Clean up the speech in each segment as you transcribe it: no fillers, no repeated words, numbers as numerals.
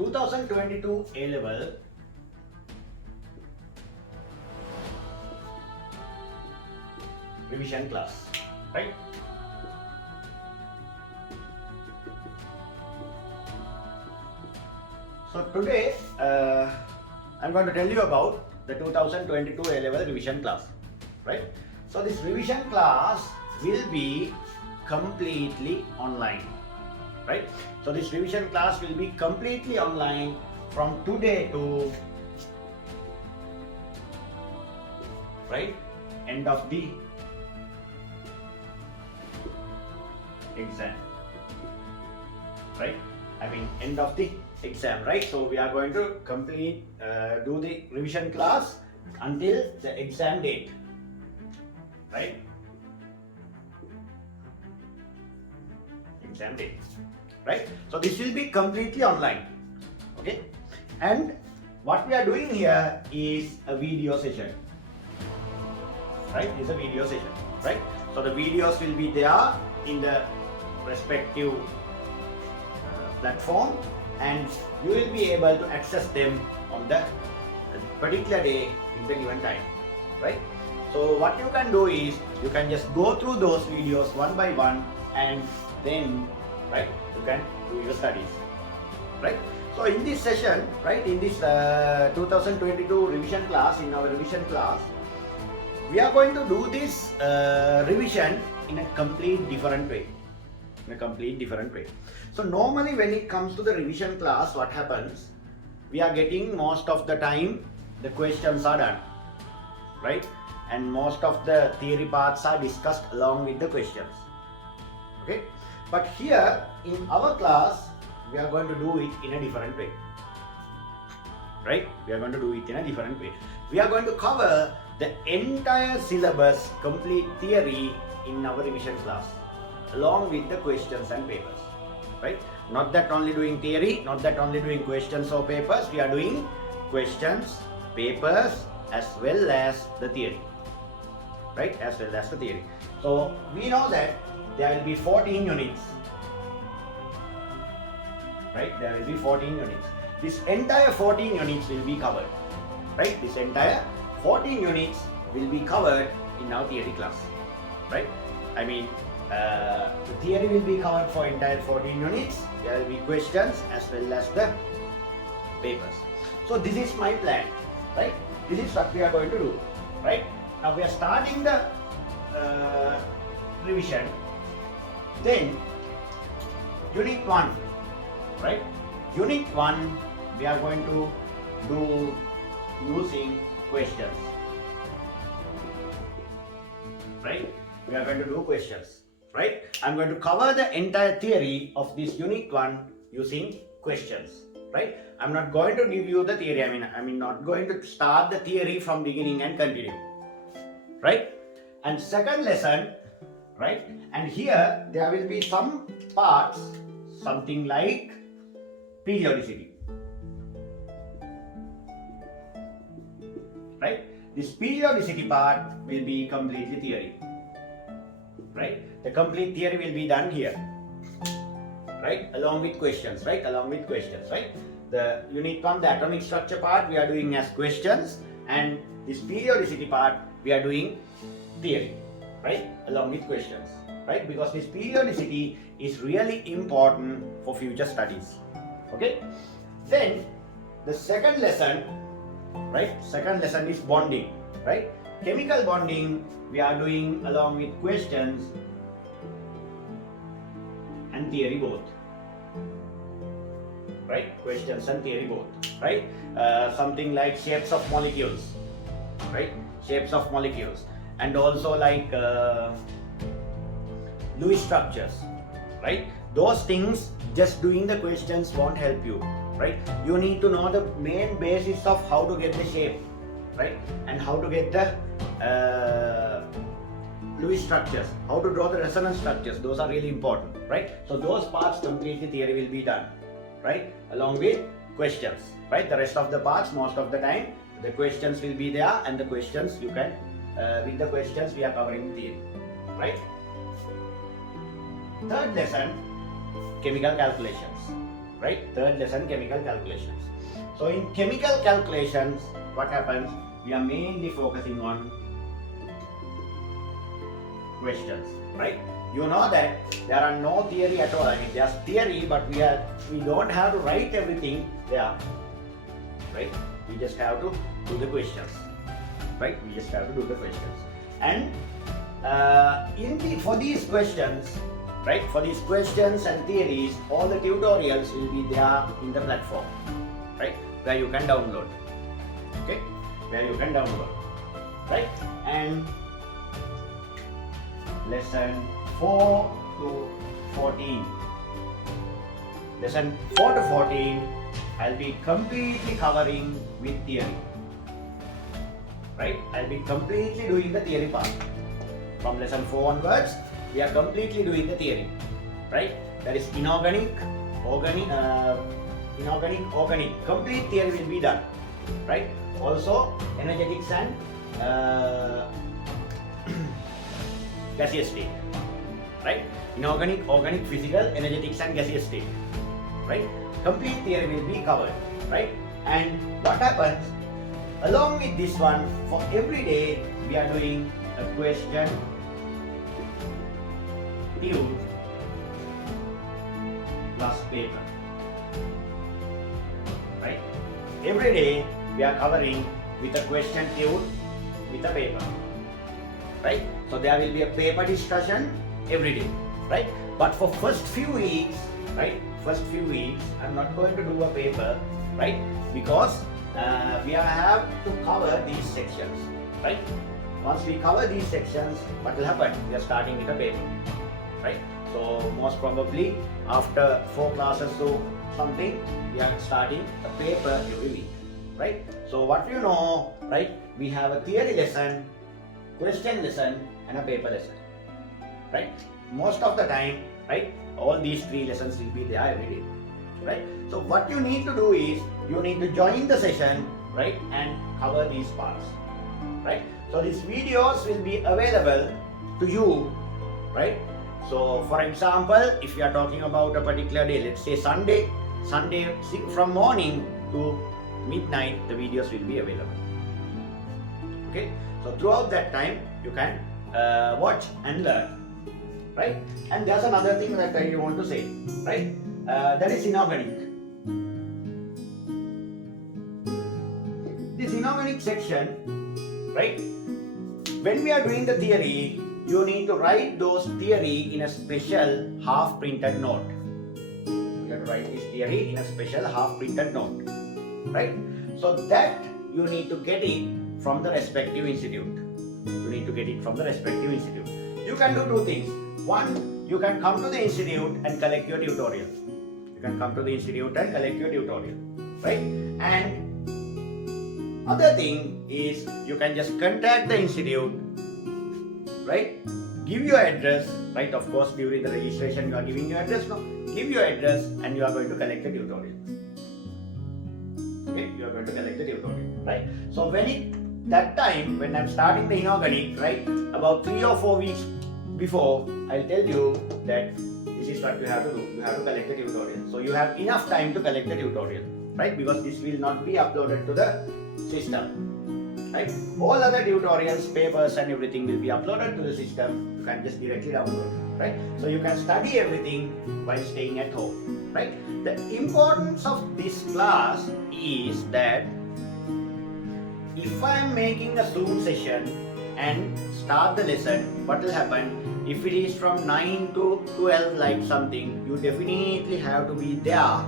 2022 A-level revision class, right? So today I'm going to tell you about the 2022 A-level revision class, right? So this revision class will be completely online, right? So this revision class will be completely online from today to end of the exam, right? I mean end of the exam, right? So we are going to complete do the revision class until the exam date, right? Exam date, right? So this will be completely online, okay? And what we are doing here is a video session, right? It's a video session, right? So the videos will be there in the respective platform, and you will be able to access them on the particular day in the given time, right? So what you can do is you can just go through those videos one by one, and then you can do your studies, right? So in this session, in this 2022 revision class, in our revision class, we are going to do this revision in a complete different way. So normally when it comes to the revision class, what happens? We are getting most of the time the questions are done, right? And most of the theory parts are discussed along with the questions, okay? But here in our class, we are going to do it in a different way, right? We are going to do it in a different way. We are going to cover the entire syllabus, complete theory in our revision class, along with the questions and papers, right? Not that only doing theory, not that only doing questions or papers, we are doing questions, papers, as well as the theory, right? As well as the theory. So we know that there will be 14 units, right? There will be 14 units. This entire 14 units will be covered, right? This entire 14 units will be covered in our theory class, right? I mean, the theory will be covered for entire 14 units. There will be questions as well as the papers. So this is my plan, right? This is what we are going to do, right? Now we are starting the revision. Then unit 1, right? Unit 1 we are going to do using questions, right? We are going to do questions, right? I'm going to cover the entire theory of this unit 1 using questions, right? I'm not going to give you the theory. I mean not going to start the theory from beginning and continue, right? And second lesson, right? And here there will be some parts, something like periodicity, right? This periodicity part will be completely theory, right? The complete theory will be done here, right? Along with questions, right? The unit 1, the atomic structure part, we are doing as questions, and this periodicity part we are doing theory, right? Along with questions, right? Because this periodicity is really important for future studies, okay? Then the second lesson, right? Second lesson is bonding, right? Chemical bonding we are doing along with questions and theory both, right? Questions and theory both, right? Something like shapes of molecules, right? Shapes of molecules, and also like Lewis structures, right? Those things, just doing the questions won't help you, right? You need to know the main basis of how to get the shape, right? And how to get the Lewis structures, how to draw the resonance structures. Those are really important, right? So those parts completely theory will be done, right? Along with questions, right? The rest of the parts, most of the time, the questions will be there, and the questions you can, with the questions we are covering theory, right? Third lesson, chemical calculations, right? Third lesson, chemical calculations. So in chemical calculations, what happens? We are mainly focusing on questions, right? You know that there are no theory at all. I mean, there's theory, but we don't have to write everything there, right? We just have to do the questions, right? We just have to do the questions. And for these questions, right? For these questions and theories, all the tutorials will be there in the platform, right? Where you can download, okay? Where you can download, right? And lesson 4 to 14. Lesson 4 to 14, I'll be completely covering with theory, right? I'll be completely doing the theory part. From lesson 4 onwards, we are completely doing the theory, right? That is inorganic, organic. Complete theory will be done, right? Also, energetics and gaseous state, right? Inorganic, organic, physical, energetics and gaseous state, right? Complete theory will be covered, right? And what happens, along with this one, for every day we are doing a question due plus paper, right? Every day we are covering with a question due with a paper, right? So there will be a paper discussion every day, right? But for first few weeks, right? First few weeks, I'm not going to do a paper, right? Because we have to cover these sections, right? Once we cover these sections, what will happen? We are starting with a paper, right? So most probably after 4 classes or something, we are starting a paper every week, right? So what you know, right? We have a theory lesson, question lesson and a paper lesson, right? Most of the time, right? All these 3 lessons will be there every day, right? So what you need to do is, you need to join the session, right? And cover these parts, right? So these videos will be available to you, right? So for example, if you are talking about a particular day, let's say Sunday from morning to midnight, the videos will be available, okay? So throughout that time, you can watch and learn, right? And there's another thing that I want to say, right? That is inorganic. This inorganic section, right? When we are doing the theory, you need to write those theory in a special half printed note. You have to write this theory in a special half printed note, right? So that you need to get it from the respective institute. You need to get it from the respective institute. You can do 2 things. One, you can come to the institute and collect your tutorial. You can come to the institute and collect your tutorial, right? And other thing is, you can just contact the institute, right? Give your address, right? Of course, during the registration, you are giving your address now. Give your address and you are going to collect the tutorial. Okay, you are going to collect the tutorial, right? So that time, when I'm starting the inorganic, right? About 3 or 4 weeks before, I'll tell you that this is what you have to do. You have to collect the tutorial. So you have enough time to collect the tutorial, right? Because this will not be uploaded to the system, right? All other tutorials, papers and everything will be uploaded to the system. You can just directly download, right? So you can study everything while staying at home, right? The importance of this class is that if I am making a Zoom session and start the lesson, what will happen? If it is from 9 to 12 like something, you definitely have to be there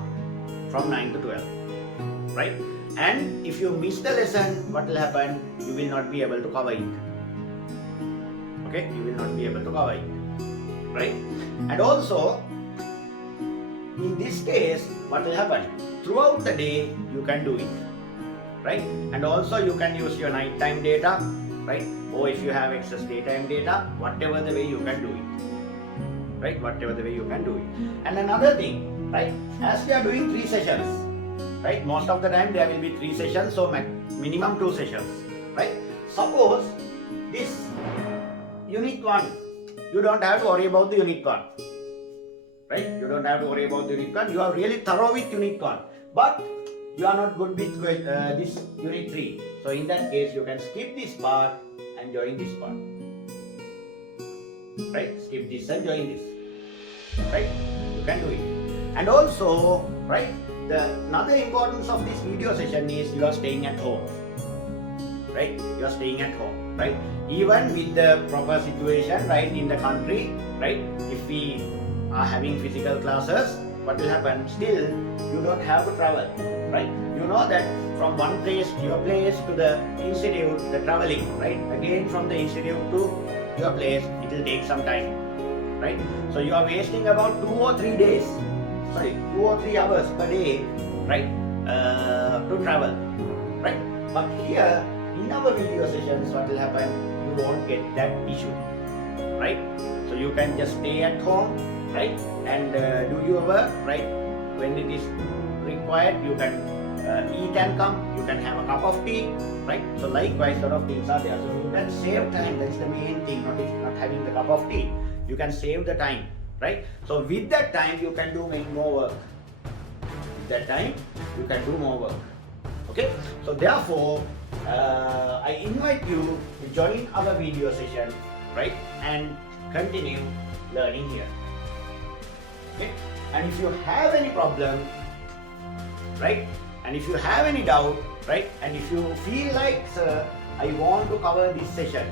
from 9 to 12, right? And if you miss the lesson, what will happen? You will not be able to cover it. Okay, you will not be able to cover it, right? And also, in this case, what will happen? Throughout the day, you can do it, right? And also, you can use your nighttime data, right? Or if you have excess daytime data, whatever the way you can do it, right? Whatever the way you can do it. And another thing, right? As we are doing 3 sessions, right? Most of the time there will be 3 sessions, so minimum 2 sessions, right? Suppose this unit 1, you don't have to worry about the unit 1, right? You don't have to worry about the unit 1. You are really thorough with unit 1, but you are not good with this unit 3. So in that case, you can skip this part and join this part, right? Skip this and join this, right? You can do it. And also, right, the another importance of this video session is you are staying at home, right? You are staying at home, right? Even with the proper situation, right, in the country, right? If we are having physical classes, what will happen? Still, you don't have to travel, right? You know that from one place, your place, to the institute, the traveling, right? Again, from the institute to your place, it will take some time, right? So you are wasting about 2 or 3 days, 2 or 3 hours per day, right, to travel, right? But here, in our video sessions, what will happen? You won't get that issue, right? So you can just stay at home, right, and do your work, right? When it is required, you can eat and come. You can have a cup of tea, right? So likewise, lot of things are there. So you can save time. That's the main thing. Not having the cup of tea. You can save the time, right? So with that time, you can do many more work. With that time, you can do more work. Okay. So therefore, I invite you to join our video session, right, and continue learning here. Okay. And if you have any problem, right, and if you have any doubt, right, and if you feel like, sir, I want to cover this session,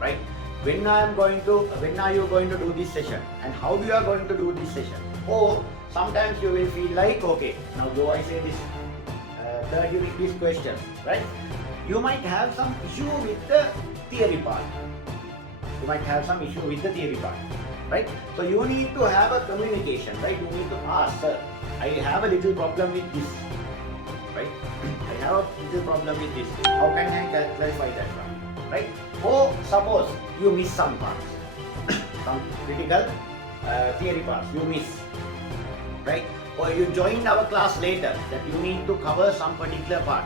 right, when are you going to do this session, and how you are going to do this session? Or sometimes you will feel like, okay, now do I say this third unit these questions, right? You might have some issue with the theory part. You might have some issue with the theory part, right? So you need to have a communication, right? You need to ask, sir, I have a little problem with this, right? I have a little problem with this. How can I clarify that one, right? Or suppose you miss some parts, some critical theory parts you miss, right? Or you joined our class later that you need to cover some particular part,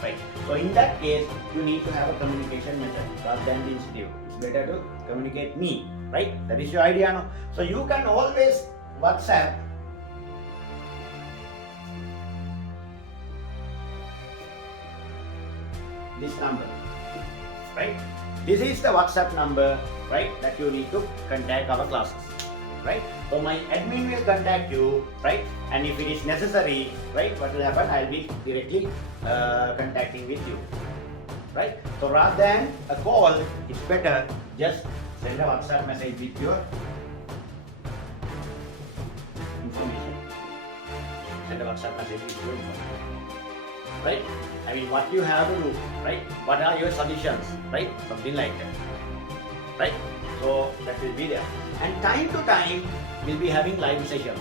right? So in that case, you need to have a communication method rather than the institute. It's better to communicate me, right? That is your idea now. So you can always WhatsApp this number, right? This is the WhatsApp number, right, that you need to contact our classes, right? So my admin will contact you, right? And if it is necessary, right, what will happen? I'll be directly contacting with you, right? So rather than a call, it's better just send a WhatsApp message with your information. Send a WhatsApp message with your information, right? I mean, what you have to do, right? What are your suggestions, right? Something like that, right? So that will be there. And time to time, we'll be having live sessions,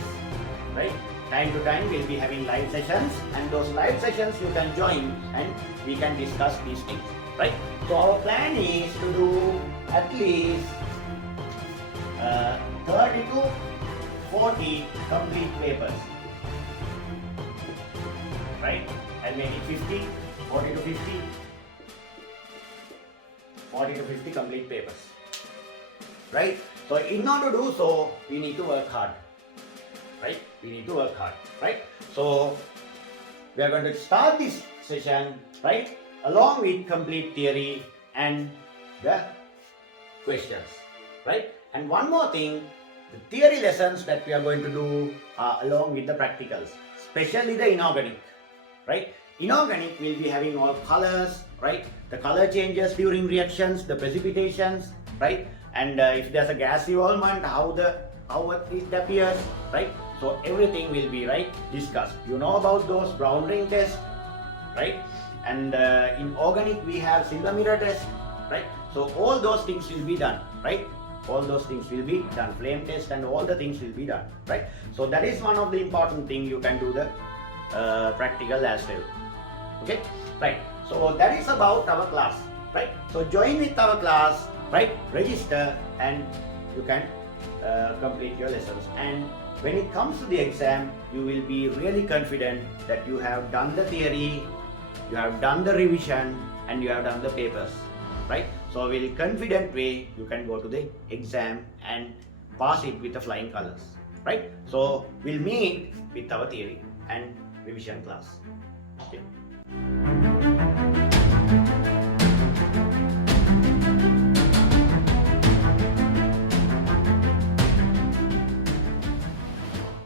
right? Time to time, we'll be having live sessions, and those live sessions you can join and we can discuss these things, right? So our plan is to do at least 30 to 40 complete papers, right? And maybe 50, 40 to 50, 40 to 50 complete papers, right? So in order to do so, we need to work hard, right? We need to work hard, right? So we are going to start this session, right, along with complete theory and the questions, right? And one more thing, the theory lessons that we are going to do are along with the practicals, especially the inorganic, right? Inorganic will be having all colors, right? The color changes during reactions, the precipitations, right? And if there's a gas evolvement, how it appears, right? So everything will be, right, discussed. You know about those brown ring tests, right? And in organic we have silver mirror test, right? So all those things will be done, right? All those things will be done. Flame test and all the things will be done, right? So that is one of the important thing. You can do the practical as well. Okay, right? So that is about our class, right? So join with our class, right? Register and you can complete your lessons. And when it comes to the exam, you will be really confident that you have done the theory, you have done the revision, and you have done the papers, right? So with confident way, you can go to the exam and pass it with the flying colors. right? So we'll meet with our theory and revision class. Okay.